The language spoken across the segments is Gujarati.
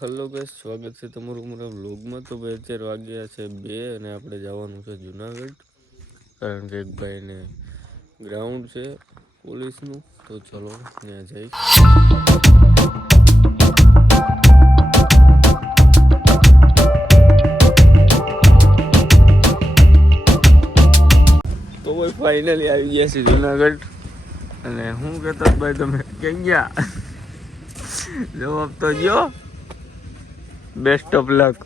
હલો ગાઈસ, સ્વાગત છે તમારું મારા વ્લોગમાં. તો ભાઈ અત્યારે વાગ્યા છે 2 અને આપણે જવાનું છે જુનાગઢ, કારણ કે એક ભાઈને ગ્રાઉન્ડ છે પોલીસનું. તો ચલો ત્યાં જઈ. તો ભાઈ ફાઇનલી આવી ગયા છે જુનાગઢ. અને હું કહેતો ભાઈ તમે ક્યાં ગયા? જવાબ તો જો બેસ્ટ ઓફ લક.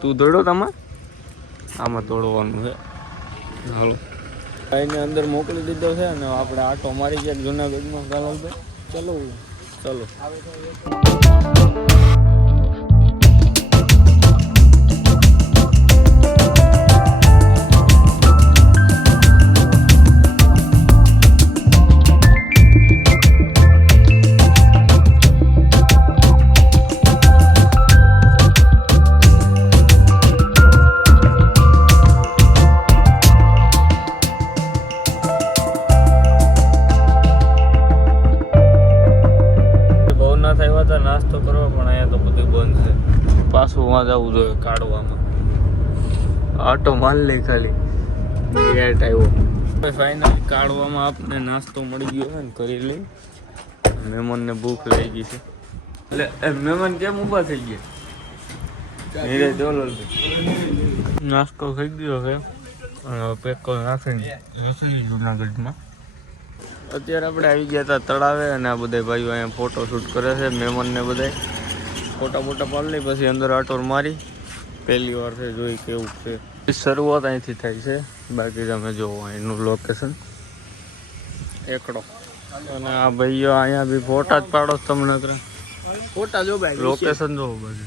તું દોડો આમાં દોડવાનું છે. હાલો ભાઈને અંદર મોકલી દીધો છે અને આપણે આટો મારી ગયા જુનાગઢમાં. ચાલો ભાઈ, ચલો ચલો. નાસ્તો કરો પણ અહીંયા તો બધું બંધ છે. પાછું વાં જવું જોઈએ કાઢવામાં. આટો માલ લઈ ખાલી ગેટ આવ્યો. ફાઇનલી કાઢવામાં આપને નાસ્તો મળી ગયો છે ને કરી લઈ. મહેમાનને ભૂખ લાગી ગઈ છે એટલે મહેમાન કેમ ઊભા થઈ ગયા? નાસ્તો થઈ ગયો છે અને પેક કરી નાખીને જુનાગઢમાં. અત્યારે આપણે આવી ગયા હતા તળાવે અને આ બધા ભાઈઓ અહીંયા ફોટો શૂટ કરે છે. મહેમાનને બધા ફોટા પાડી લઈ પછી અંદર આટોર મારી. પહેલી વાર છે, જોઈ કેવું છે. શરૂઆત અહીંથી થાય છે, બાકી તમે જોવો અહીંનું લોકેશન એકડો. અને આ ભાઈઓ અહીંયા બી ફોટા જ પાડો તમને ફોટા જો ભાઈ, લોકેશન જોવો બાકી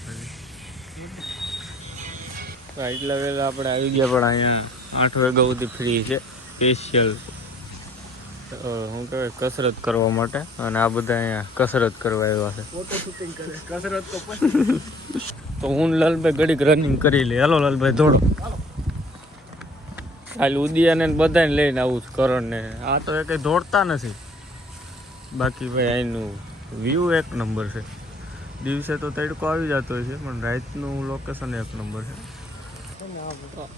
એટલા વહેલા આપણે આવી ગયા. પણ અહીંયા 8 વાગ્યા સુધી ફ્રી છે સ્પેશિયલ શું કહેવાય કસરત કરવા માટે. અને આ બધા અહીંયા કસરત કરવા આવ્યા છે. ફોટો શૂટિંગ કરે કસરત તો તો હું લાલભાઈ ઘડીક રનિંગ કરી લે. હાલો લાલભાઈ દોડો. હાલ ઉદિયાને બધાને લઈને આવું છું, કરણને. આ તો એ કંઈ દોડતા નથી. બાકી ભાઈ અહીંનું વ્યૂ એક નંબર છે. દિવસે તો તડકો આવી જતો હોય છે પણ રાતનું લોકેશન એક નંબર છે.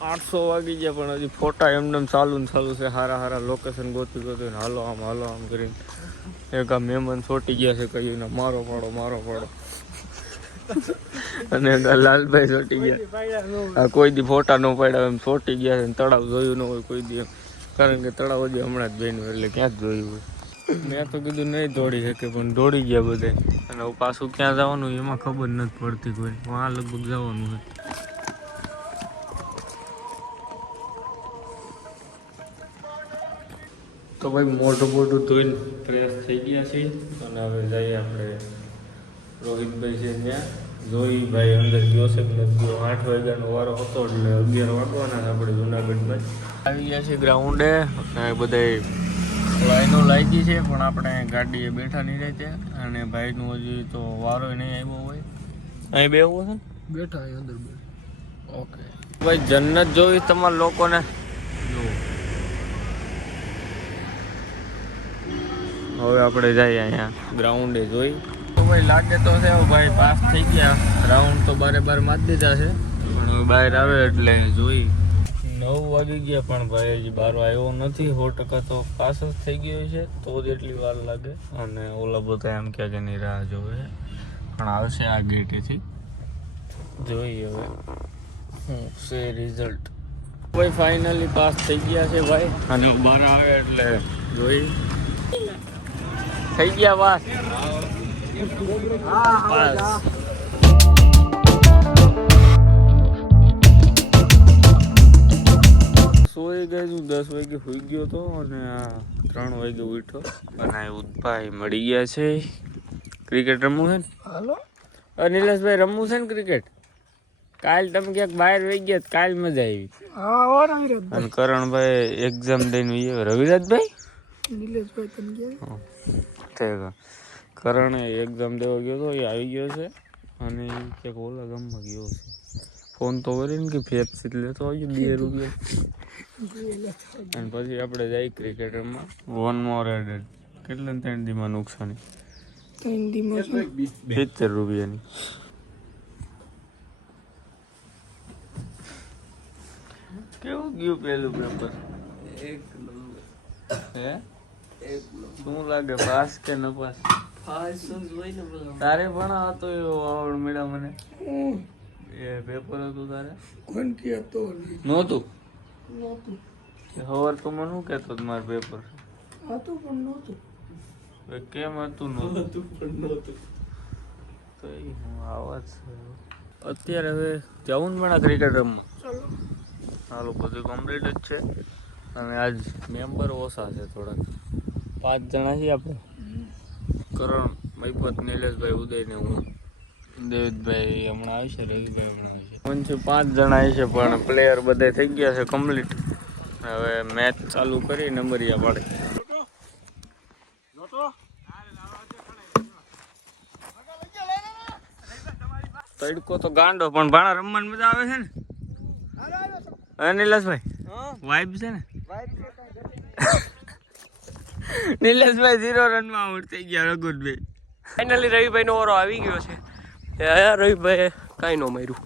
800 વાગી ગયા પણ હજી ફોટા એમને ચાલુ છે. સારા લોકેશન ગોતી હાલો આમ કરીને. એક આ મહેમાન છોટી ગયા છે, કહ્યું ને મારો પાડો. અને લાલભાઈ છોટી ગયા. કોઈ દી ફોટા ન પાડ્યા એમ છોટી ગયા છે. તળાવ જોયું ન હોય કોઈ દી એમ, કારણ કે તળાવ હજી હમણાં જ બન્યું એટલે ક્યાં જ જોયું હોય. મેં તો કીધું નહીં દોડી શકે પણ દોડી ગયા બધે. અને પાછું ક્યાં જવાનું એમાં ખબર નથી પડતી કોઈ. આ લગભગ જવાનું છે. તો ભાઈ મોટું ધોઈને ફ્રેશ થઈ ગયા છે અને હવે જઈએ આપણે. રોહિતભાઈ છે ત્યાં. જોઈ ભાઈ અંદર ગયો છે કે નથી ગયો. 8 વાગ્યાનો વારો હતો એટલે 11 વાગવાના આપણે જુનાગઢમાં આવી ગયા છે ગ્રાઉન્ડે. અને બધા લાઈનો લાગી છે પણ આપણે ગાડીએ બેઠા નહીં રહેતે. અને ભાઈનું હજી તો વારો નહીં આવ્યો હોય. અહીં બેવું છે બેઠા અંદર. ઓકે ભાઈ, જન્નત જોઈ તમારા લોકોને. હવે આપણે જઈએ અહીંયા ગ્રાઉન્ડે જોઈ. તો ભાઈ લાગે તો છે ભાઈ પાસ થઈ ગયા. રાઉન્ડ તો બારે મારી દીધા છે પણ બહાર આવે એટલે જોઈ. 9 વાગી ગયા પણ ભાઈ હજી બારો આવ્યો નથી. 100% તો પાસ જ થઈ ગયો છે, તો જ એટલી વાર લાગે. અને ઓલા બધા એમ કે એની રાહ જોવે પણ આવશે આ ગેટેથી. જોઈએ હવે શું છે રિઝલ્ટ. ભાઈ ફાઇનલી પાસ થઈ ગયા છે ભાઈ. અને બહાર આવે એટલે જોઈ થઈ ગયા પાસ. સોઈ ગઈ છું. 10 વાગે સુઈ ગયો હતો અને આ 3 વાગે ઉઠ્યો. અને ઉદભાઈ મળી ગયા છે. ક્રિકેટ રમવું છે ને? હાલો નિલેશભાઈ, રમવું છે ને ક્રિકેટ? કાલ તમે ક્યાંક બહાર વહી ગયા, કાલ મજા આવી. અને કરણભાઈ એક્ઝામ દઈને રવિરાજભાઈ કરણે એક્ઝામ દેવા ગયો હતો, એ આવી ગયો છે. અને ક્યાંક ઓલા ગામમાં ગયો છે. ફોન તો કરીને કે ફેફસીટ લેતો આવ્યો 2 રૂપિયા. અને પછી આપણે જઈ ક્રિકેટરમાં 1 મોર એડેડ. કેટલા 3 દીમાં નુકસાની? 70 રૂપિયાની. કેવું ગયું પેલું પેપર? એક નંબર. હે એક નંબર. શું લાગે પાસ કે ન પાસ? ફાસ્ટ સંસ હોય ને બધા. તારે ભણા હતો એવો આવડ મેળા મને એ પેપર હતું તારે કોણ કે તો નહોતું નહોતું. હવાર તો મને શું કહેતો મારું પેપર હતું પણ નહોતું. કેમ હતું નહોતું હતું પણ નહોતું. તો એ હું આવા જ છે. અત્યારે હવે જવું ને મેળા ક્રિકેટ રમવા. ચાલો. હાલો બધું કમ્પ્લીટ જ છે અને આજ મેમ્બર ઓછા છે થોડાક 5 જણા છીએ આપણે. કરણ, મહિપત, નિલેશભાઈ, ઉદય ને હું. દેવતભાઈ હમણાં આવશે, રવિભાઈ હમણાં આવશે. 5 જણા છે પણ પ્લેયર બધા થઈ ગયા છે કમ્પ્લીટ. હવે મેચ ચાલુ કરી નંબરિયા પાડે. તડકો તો ગાંડો પણ ભાણા રમવાની મજા આવે છે ને. નિલેશભાઈ વાઇબ છે ને. નિલેશભાઈ 0 રનમાં આઉટ થઈ ગયા. રઘુભાઈ ફાઇનલી રવિભાઈ નો ઓરો આવી ગયો છે. રવિભાઈ કાંઈ ન માર્યું.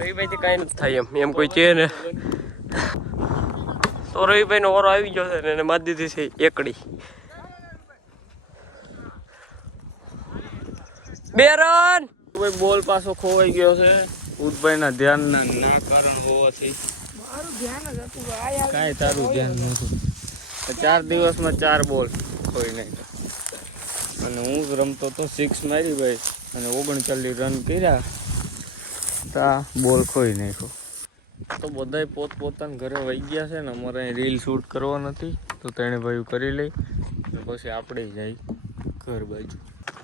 રવિભાઈ થી કાંઈ નથી થાય એમ કોઈ છે ને તો રવિભાઈ નો ઓરો આવી ગયો છે ને એને મારી દીધી છે એકડી. 2 રન. બોલ પાછો ખોવાઈ ગયો છે ઉદભાઈ ના ધ્યાન ના કારણ હોવાથી. મારું ધ્યાન જ હતું. કાંઈ તારું ધ્યાન નહોતું. 4 દિવસમાં 4 બોલ ખોઈ નાખ્યો અને હું જ રમતો તો 6 મારી ભાઈ અને 39 રન કર્યા તા બોલ ખોઈ નાખ્યો. તો બધાય પોતપોતાના ઘરે વહી ગયા છે ને અમારે અહીં રીલ શૂટ કરવા નથી તો તેણે ભાઈ કરી લઈ પછી આપણે જઈ ઘર બાજુ.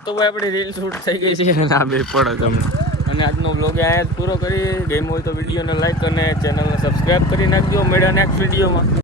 તો ભાઈ આપણી રીલ શૂટ થઈ ગઈ છે અને આ બે પડે તમને. અને આજનો બ્લોગ અહીંયા જ પૂરો કરી. ગેમ હોય તો વિડીયોને લાઈક અને ચેનલને સબસ્ક્રાઈબ કરી નાખજો. મળ્યા નેક્સ્ટ વિડીયોમાં.